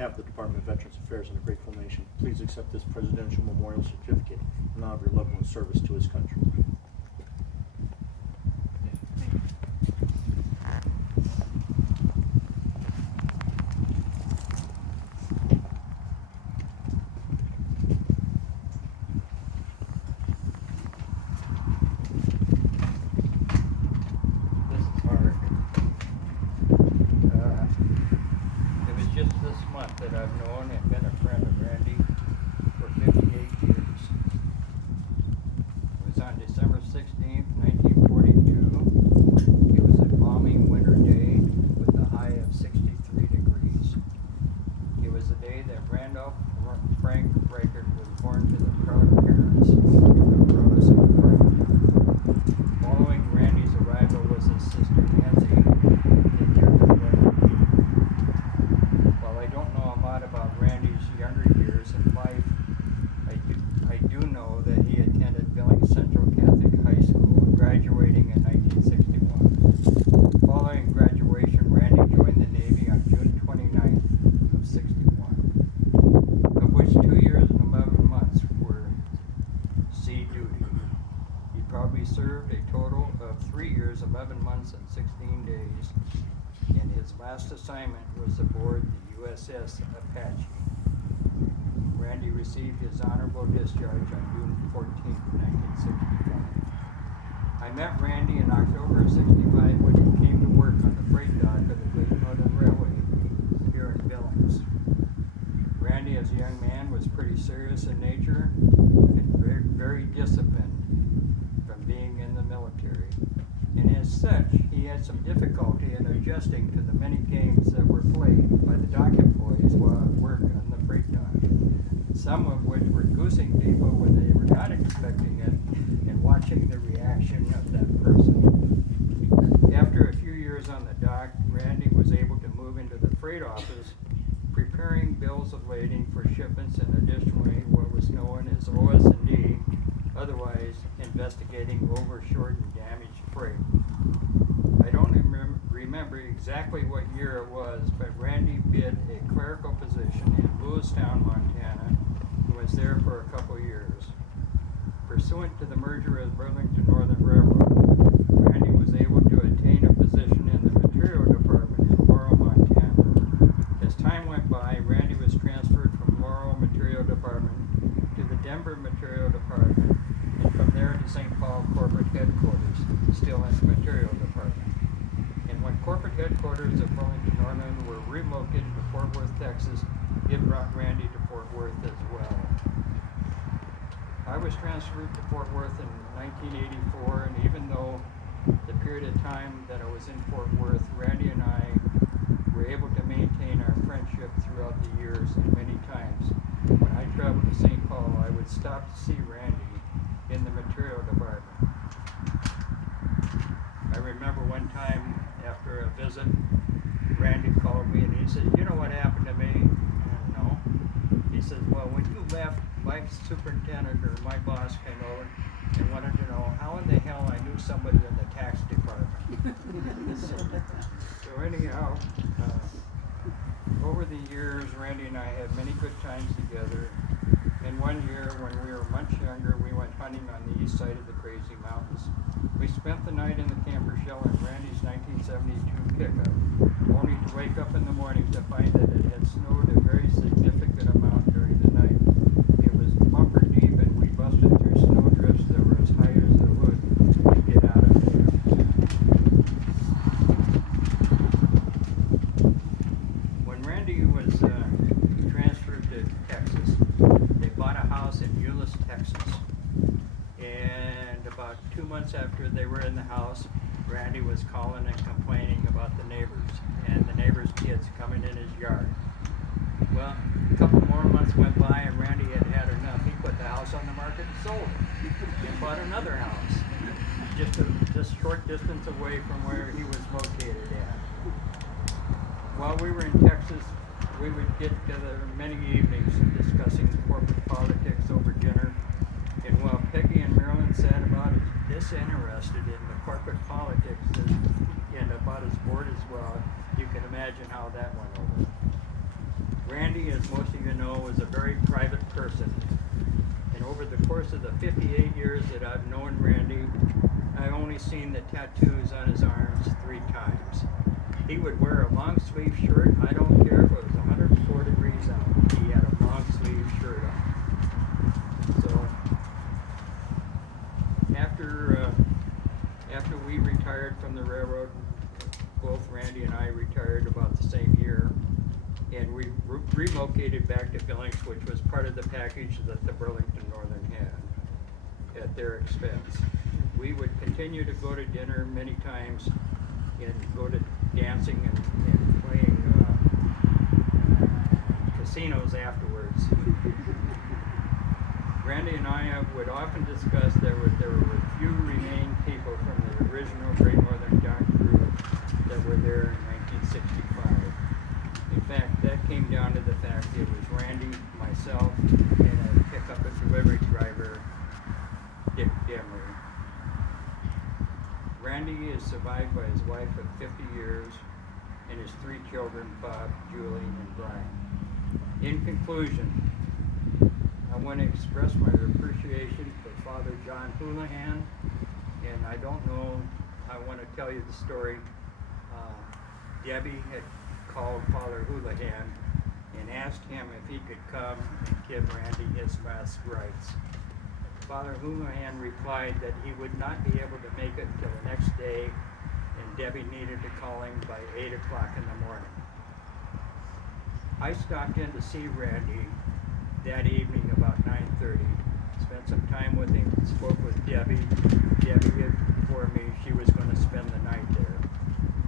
behalf of the Department of Veterans Affairs and the Grateful Nation, please accept this Presidential Memorial Certificate in honor of your loved one's service to his country. This is hard. It was just this month that I've known and been a friend of Randy for 58 years. It was on December 16th, 1942. It was a balmy winter day with a high of 63 degrees. It was the day that Randolph Frank Reichert was born to the proud parents of Rose and Frank. Following Randy's arrival was his sister Nancy and dear brother Pete. While I don't know a lot about Randy's younger years in life, I do know that he attended Billings Central Catholic High School, graduating in 1961. Following graduation, Randy joined the Navy on June 29th of 61, of which 2 years and 11 months were sea duty. He probably served a total of 3 years, 11 months, and 16 days, and his last assignment was aboard the USS Apache. Randy received his honorable discharge on June 14th, 1965. I met Randy in October of 65 when he came to work on the freight dock of the Great Northern Railway here in Billings. Randy, as a young man, was pretty serious in nature and very disciplined from being in the military. And as such, he had some difficulty in adjusting to the many games that were played by the dock employees while at work on the freight dock, some of which were goosing people when they were not expecting it and watching the reaction of that person. After a few years on the dock, Randy was able to move into the freight office, preparing bills of lading for shipments and additionally what was known as OS&D, otherwise investigating over, short, and damaged freight. I don't remember exactly what year it was, but Randy bid a clerical position in Lewistown, Montana, and was there for a couple years. Pursuant to the merger of Burlington Northern Railroad, Randy was able to attain a position in the material department in Laurel, Montana. As time went by, Randy was transferred from Laurel Material Department to the Denver Material Department, and from there to St. Paul Corporate Headquarters, still in the Material Department. And when corporate headquarters of Burlington Northern were relocated to Fort Worth, Texas, it brought Randy to Fort Worth as well. I was transferred to Fort Worth in 1984, and even though the period of time that I was in Fort Worth, Randy and I were able to maintain our friendship throughout the years, and many times when I traveled to St. Paul, I would stop to see Randy in the material department. I remember one time after a visit, Randy called me and he said, "You know what happened to me?" And no. He says, "Well, when you left, my superintendent or my boss came over and wanted to know how in the hell I knew somebody in the tax department." So anyhow, over the years, Randy and I had many good times together. And one year, when we were much younger, we went hunting on the east side of the Crazy Mountains. We spent the night in the camper shell in Randy's 1972 pickup, only to wake up in the morning to find that it had snowed a very significant amount during the night. It was bumper deep, and we busted through snow drifts that were as high as the hood to get out of there. When Randy was transferred to Texas, they bought a house in Euless, Texas. And about 2 months after they were in the house, Randy was calling and complaining about the neighbors and the neighbors' kids coming in his yard. Well, a couple more months went by and Randy had had enough. He put the house on the market and sold it and bought another house just a short distance away from where he was located at. While we were in Texas, we would get together many evenings discussing corporate politics over dinner. And while Peggy and Marilyn sat about as disinterested in the corporate politics and about as bored as well, you can imagine how that went over. Randy, as most of you know, was a very private person. And over the course of the 58 years that I've known Randy, I've only seen the tattoos on his arms 3 times. He would wear a long sleeve shirt. I don't care if it was 104 degrees out. He had a long sleeve shirt on. So after we retired from the railroad, both Randy and I retired about the same year, and we relocated back to Billings, which was part of the package that the Burlington Northern had at their expense. We would continue to go to dinner many times and go to dancing and playing casinos afterwards. Randy and I would often discuss there were few remaining people from the original Great Northern Dock crew that were there in 1965. In fact, that came down to the fact it was Randy, myself, and a pickup and delivery driver, Dick Demery. Randy is survived by his wife of 50 years and his 3 children, Bob, Julie, and Brian. In conclusion, I want to express my appreciation for Father John Houlihan, and I don't know, I want to tell you the story. Debbie had called Father Houlihan and asked him if he could come and give Randy his last rites. Father Houlihan replied that he would not be able to make it until the next day, and Debbie needed to call him by 8 o'clock in the morning. I stopped in to see Randy that evening about 9:30, spent some time with him, spoke with Debbie. Debbie had informed me she was going to spend the night there.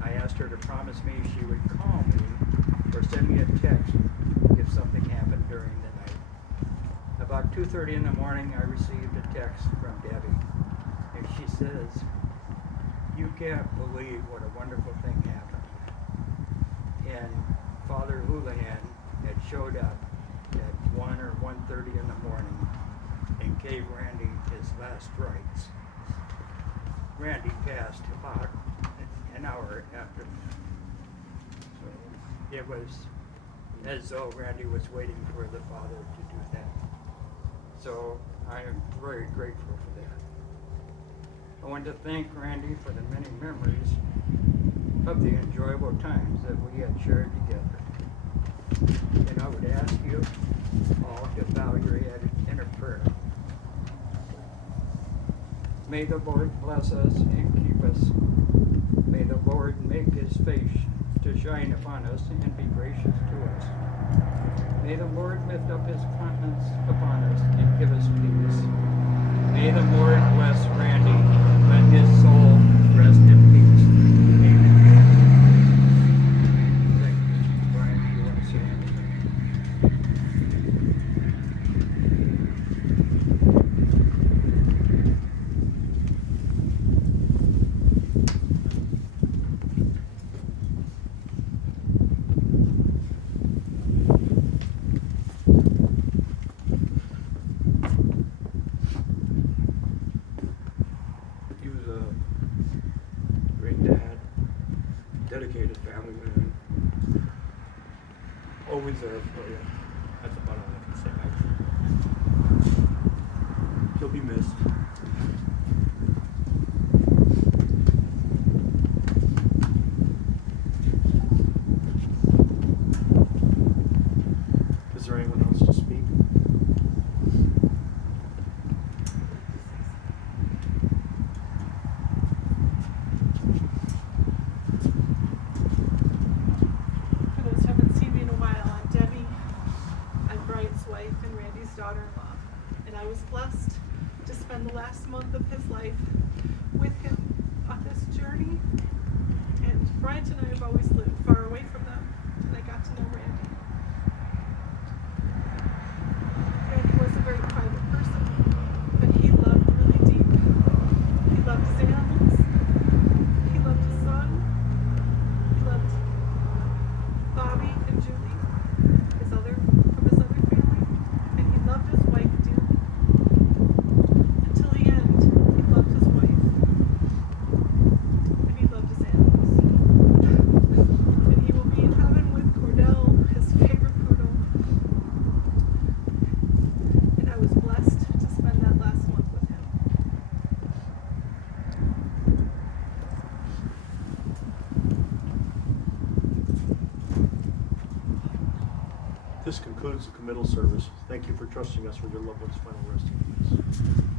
I asked her to promise me she would call me or send me a text if something happened during the night. About 2:30 in the morning, I received a text from Debbie, and she says, "You can't believe what a wonderful thing happened." And Father Houlihan had showed up at 1 or 1:30 in the morning and gave Randy his last rites. Randy passed about an hour after. So it was as though Randy was waiting for the Father to do that. So I am very grateful for that. I want to thank Randy for the many memories of the enjoyable times that we had shared together. And I would ask you all to bow your head in a prayer. May the Lord bless us and keep us. May the Lord make his face to shine upon us and be gracious to us. May the Lord lift up his countenance upon us and give us peace. May the Lord bless Randy, let his soul rest in peace. Amen. Thank you. Brian, do you want to say anything? He was a great dad, dedicated family man, always there for you. That's about all I can say, actually. He'll be missed. Is there anyone else to speak? For those who haven't seen me in a while, I'm Debbie. I'm Brian's wife and Randy's daughter-in-law. And I was blessed to spend the last month of his life with him on this journey. And Brian and I have always lived far away from them, and I got to know Randy. Randy was a very private person, but he loved really deep. He loved his animals. He loved his son. He loved Bobby and Julie, from his other family, and he loved his wife dearly. Until the end, he loved his wife, and he loved his animals. This concludes the committal service. Thank you for trusting us with your loved one's final resting place.